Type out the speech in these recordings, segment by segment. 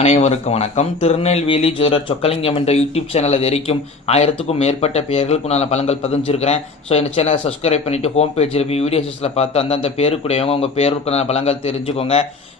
அனைவருக்கும் வணக்கம். திருநெல்வேலி ஜோதிடர் சொக்கலிங்கம் என்ற யூடியூப் சேனல் அது வரைக்கும் 1000க்கும் மேற்பட்ட பெயர்களுக்குண்டான பலன்கள் பதிஞ்சிருக்கிறேன். ஸோ இந்த சேனலை சப்ஸ்கிரைப் பண்ணிவிட்டு ஹோம் பேஜில் போய் வீடியோஸில் பார்த்து அந்தந்த பேருக்குடையவங்க உங்கள் பேருக்குண்டான பலன்கள் தெரிஞ்சுக்கோங்க.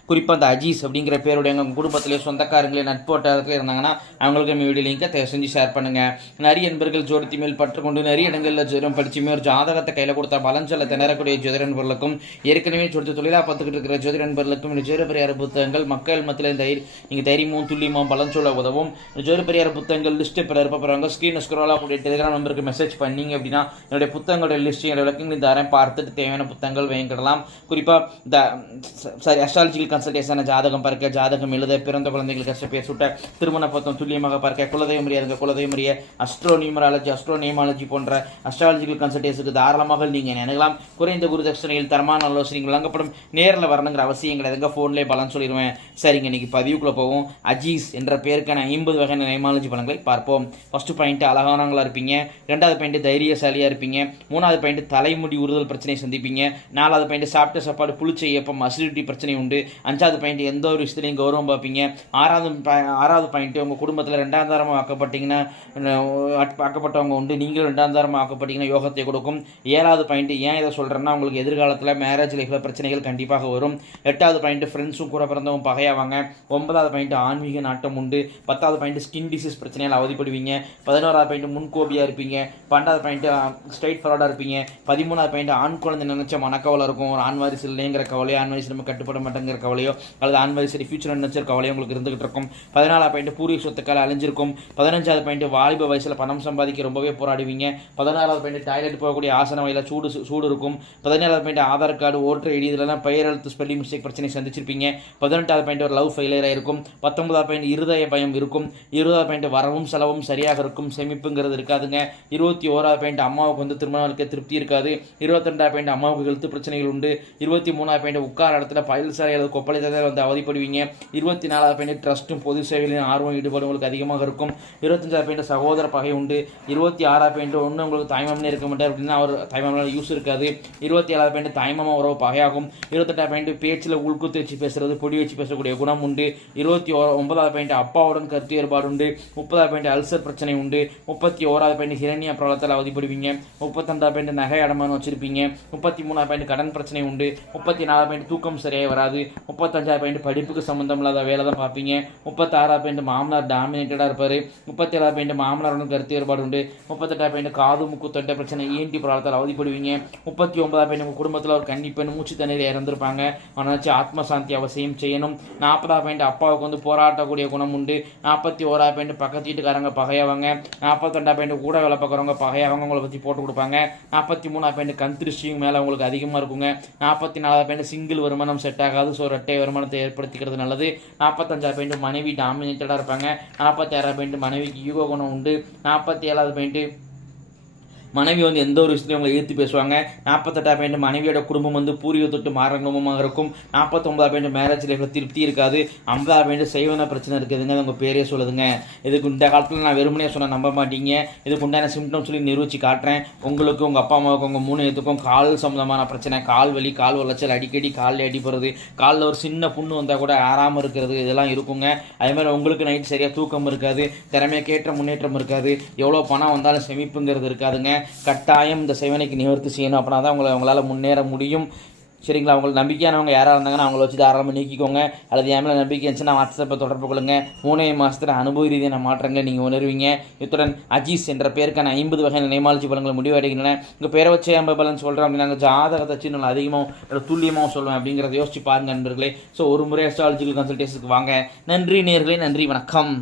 குறிப்பாக அந்த அஜீஸ் அப்படிங்கிற பேருடையவங்க உங்கள் குடும்பத்திலே சொந்தக்காரங்களே நட்பு வட்டாரத்தில் இருந்தாங்கன்னா அவங்களுக்கு வீடியோ லிங்கை தயவு செஞ்சு ஷேர் பண்ணுங்கள். நிறைய நண்பர்கள் ஜோதிடத்தி மேல் பற்றுக்கொண்டு நிறைய இடங்களில் ஜோதிடம் படிச்சுமே ஒரு ஜாதகத்தை கையில் கொடுத்தா பலன் சொல்ல திணறக்கூடிய ஜோதிட நண்பர்களுக்கும் ஏற்கனவே ஜோதிட தொழிலாக பார்த்துக்கிட்டு இருக்கிற ஜோதிட நண்பர்களுக்கும் இந்த ஜோதிட பரிகார புத்தகங்கள் மக்கள் மத்தியில் நீங்கள் தைரியமும் துல்லியமும் பலன் சொல்ல உதவும். ஜோதிட பரிகார புத்தகங்கள் லிஸ்ட்டு பிற இருப்பவங்க ஸ்க்ரீன் ஸ்க்ரோலாக கூடிய டெலிகிராம் நம்பருக்கு மெசேஜ் பண்ணிங்க அப்படின்னா என்னுடைய புத்தகங்களுடைய லிஸ்ட் என்னுடைய விளக்கங்கள் தரேன், பார்த்துட்டு தேவையான புத்தகங்கள் வாங்கிக்கிடலாம். குறிப்பாக இந்த அஸ்ட்ராலஜிக்கல் கன்சல்டேஷன், ஜாதகம் பார்க்க, ஜாதகம் எழுத, பிறந்த குழந்தைகள் கஷ்ட பேர் சுட்ட, திருமண பத்தம் துல்லியமாக பார்க்க, குலதெய்வம் அறியாத குலதெய்வம் அறிய, அஸ்ட்ரோனியமாலஜி போன்ற அஸ்ட்ராலஜிக்கல் கன்சல்டேஷனுக்கு தாராளமாக நீங்கள் நினைக்கலாம். குறைந்த குருதட்சணையில் தரமான ஆலோசனைகள் வழங்கப்படும். நேரில் வரணுங்கிற அவசியங்கள் எதுங்க, ஃபோன்லேயே பலன் சொல்லிடுவேன். சரிங்க, இன்னைக்கு பதிவுக்குள்ளே போவோம். அஜீஸ் என்ற பேருக்கான 50 வகையான நைமாலஜி பலன்களை பார்ப்போம். ஃபர்ஸ்ட் பாயிண்ட் அழகானவங்களா இருப்பீங்க. 2வது பாயிண்ட் தைரியசாலியாக இருப்பீங்க. 3வது பாயிண்ட் தலைமுடி உறுதல் பிரச்சனை சந்திப்பீங்க. 4வது பாயிண்ட் சாப்பிட்ட சாப்பாடு புளிச்ச ஏப்பம் அசிடிட்டி பிரச்சனை உண்டு. 5வது பாயிண்ட் எந்த ஒரு விஷயத்துலையும் கௌரவம் பார்ப்பீங்க. 6வது பாயிண்ட் உங்கள் குடும்பத்தில் 2ஆம் தரமாக ஆக்கப்பட்டவங்க உண்டு. நீங்களும் 2ஆம் தரமாக ஆக்கப்பட்டீங்கன்னா யோகத்தை கொடுக்கும். 7வது பாயிண்ட் ஏன் இதை சொல்கிறேன்னா உங்களுக்கு எதிர்காலத்தில் மேரேஜ் லைஃப்பில் பிரச்சனைகள் கண்டிப்பாக வரும். 8வது பாயிண்ட் ஃப்ரெண்ட்ஸும் கூட பிறந்தவங்க பகையாவாங்க. 9வது பாயிண்ட் ஆன்மீக நாட்டம் உண்டு. 10வது பாயிண்ட் ஸ்கின் டிசீஸ் பிரச்சனையால் அவதிப்படுவீங்க. 11வது பாயிண்ட் முன்கோபியாக இருப்பீங்க. 12வது பாயிண்ட் ஸ்ட்ரைட் ஃபார்வர்டாக இருப்பீங்க. 13வது பாயிண்ட் ஆண் குழந்தை நினைச்ச மனக்கவலை இருக்கும். ஒரு ஆண் வாரிசு இல்லைங்கிற கவலையோ, ஆண் வாரிசு நம்ம கட்டுப்பட மாட்டேங்கிற கவலையோ, அல்லது ஆண் வாரிசு ஃபியூச்சர் நினைச்ச கவலையோ உங்களுக்கு இருந்துகிட்டு இருக்கும். 14வது பாயிண்ட் பூர்வீக சொத்துக்கள் அழிஞ்சிருக்கும். 15வது பாயிண்ட் வாலிப வயசில் பணம் சம்பாதிக்க ரொம்பவே போராடுவீங்க. 16வது பாயிண்ட் டாய்லெட் போகக்கூடிய ஆசன வயலில் சூடு இருக்கும். 17வது point Aadhaar card, voter ID இதெல்லாம் பெயர் எழுத்து ஸ்பெல்லிங் மிஸ்டேக் பிரச்சனை சந்திச்சிருப்பீங்க. 18வது பாயிண்ட் ஒரு லவ் ஃபெயிலியராக இருக்கும். 19வது பாயிண்ட் இருதய பயம் இருக்கும். 20வது பாயிண்ட் வரவும் செலவும் சரியாக இருக்கும், சேமிப்புங்கிறது இருக்காதுங்க. 21வது பாயிண்ட் அம்மாவுக்கு வந்து திருமணம் திருப்தி இருக்காது. 22வது பாயிண்ட் அம்மாவுக்கு ஹெல்த் பிரச்சனைகள் உண்டு. 23வது பாயிண்ட் உட்கார இடத்துல பயில் சாலை அல்லது கொப்பளை தகவல் வந்து அவதிப்படுவீங்க. 24வது பாயிண்ட் ட்ரஸ்ட்டும் பொது சேவையிலும் ஆர்வம் ஈடுபாடு உங்களுக்கு அதிகமாக இருக்கும். 25வது பாயிண்ட் சகோதர பகை உண்டு. 26வது பாயிண்ட் ஒன்று உங்களுக்கு தாய்மாமனே இருக்க மாட்டார் அப்படின்னா அவர் தாய்மாமனால யூஸ் இருக்காது. 27வது பாயிண்ட் தாய்மாமா உறவு பகையாகும். 28வது பாயிண்ட் பேச்சில் உள்குத்து வச்சு பேசுறது, பொடி வச்சு பேசக்கூடிய குணம் உண்டு. 29வது பாயிண்ட் அப்பாவுடன் கருத்து ஏற்பாடு உண்டு. 30வது பாயிண்ட் அல்சர் பிரச்சனை உண்டு. 31வது பாயிண்ட் ஹிரண்ய பிரபலத்தால் அவதிப்படுவீங்க. 32வது பாயிண்ட் நகை அடமானம் வச்சிருப்பீங்க. 33வது பாயிண்ட் கடன் பிரச்சனை உண்டு. 34வது பாயிண்ட் தூக்கம் சரியாக வராது. 35வது பாயிண்ட் படிப்புக்கு சம்பந்தம் இல்லாத வேலை தான் பார்ப்பீங்க. 36வது பாயிண்ட் மாமனார் டாமினேட்டடாக இருப்பார். 37வது பாயிண்ட் மாமனாருடன் கருத்து ஏற்பாடு உண்டு. 38வது பாயிண்ட் காது மூக்கு தொண்டை பிரச்சனை ENT ப்ராப்ளத்தால் அவதிப்படுவீங்க. 39வது பாயிண்ட் உங்கள் குடும்பத்தில் ஒரு கன்னிப்பெண் மூச்சு தண்ணீர் இறந்துருப்பாங்க, அவனாச்சு ஆத்மசாந்தி அவசியம் செய்யணும். 40வது பாயிண்ட் அப்பாவுக்கு வந்து போராட்டக்கூடிய குணம் உண்டு. 41வது பாயிண்ட் பக்கத்து வீட்டுக்காரங்க பகையாவாங்க. 42வது பாயிண்ட் கூட வேலை பார்க்குறவங்க பகையாவாங்க, உங்களை பற்றி போட்டு கொடுப்பாங்க. 43வது பாயிண்ட் கந்திருஷ்டியும் மேலே உங்களுக்கு அதிகமாக இருக்குங்க. 44வது பாயிண்ட் சிங்கிள் வருமானம் செட் ஆகாது, ஸோ ரெட்டை வருமானத்தை ஏற்படுத்திக்கிறது நல்லது. 45வது பாயிண்ட் மனைவி டாமினேட்டடாக இருப்பாங்க. 46வது பாயிண்ட் மனைவிக்கு யூகோ குணம் உண்டு. 47வது பாயிண்ட் மனைவி வந்து எந்த ஒரு விஷயத்தையும் அவங்களை ஏற்றி பேசுவாங்க. 48வது பாயிண்ட் மனைவியோட குடும்பம் வந்து பூர்வீக தொட்டு மாற குடும்பமாக இருக்கும். 49வது பாயிண்ட் மேரேஜ் லைஃப்பில் திருப்தி இருக்காது. 50வது பாயிண்ட் செய்வன பிரச்சனை இருக்குதுங்க, உங்கள் பேரே சொல்லுதுங்க. இதுக்கு இந்த காலத்தில் நான் வெறுமனே சொன்ன நம்ப மாட்டீங்க. இதுக்கு உண்டான சிம்டம் சொல்லி நிரூபித்து காட்டுறேன். உங்களுக்கு, உங்கள் அப்பா அம்மாவுக்கு, உங்கள் 3 பேத்துக்கும் கால் சம்மந்தமான பிரச்சனை, கால் வலி, கால் வளைச்சல், அடிக்கடி காலில் அடிப்படுறது, காலில் ஒரு சின்ன புண்ணு வந்தால் கூட ஆறாமல் இருக்கிறது, இதெல்லாம் இருக்குங்க. அதேமாதிரி உங்களுக்கு நைட் சரியாக தூக்கம் இருக்காது, திறமையேற்ற முன்னேற்றம் இருக்காது, எவ்வளோ பணம் வந்தாலும் சேமிப்புங்கிறது இருக்காதுங்க. கட்டாயம் இந்த சேவனைக்கு நிவர்த்தி செய்யணும், அப்படின்னா தான் உங்களால் முன்னேற முடியும். சரிங்களா? உங்களுக்கு நம்பிக்கையானவங்க யாராக இருந்தாங்கன்னா அவங்கள வச்சு தாராளமாக நீக்கிக்கோங்க. அல்லது என் மேலே நம்பிக்கை இருந்துச்சுன்னா வாட்ஸ்அப்பை தொடர்பு கொள்ளுங்க. 3 மாதத்தில் அனுபவ ரீதியான மாற்றங்களை நீங்கள் உணர்வீங்க. இத்துடன் அஜீஸ் என்ற பேருக்கான 50 வகையான நைமாலஜி பலன்களை முடிவடைகின்றன. உங்கள் பேரை வச்சு 50 பலன் சொல்கிறேன் அப்படின்னா நாங்கள் ஜாதகத்தை வச்சு நல்லா அதிகமாக துல்லியமாக சொல்லுவேன் அப்படிங்கிறத யோசிச்சு பாருங்க நண்பர்களே. ஸோ ஒரு முறை அஸ்ட்ராலஜிக்கல் கன்சல்டேஷனுக்கு வாங்க. நன்றி நேயர்களே, நன்றி, வணக்கம்.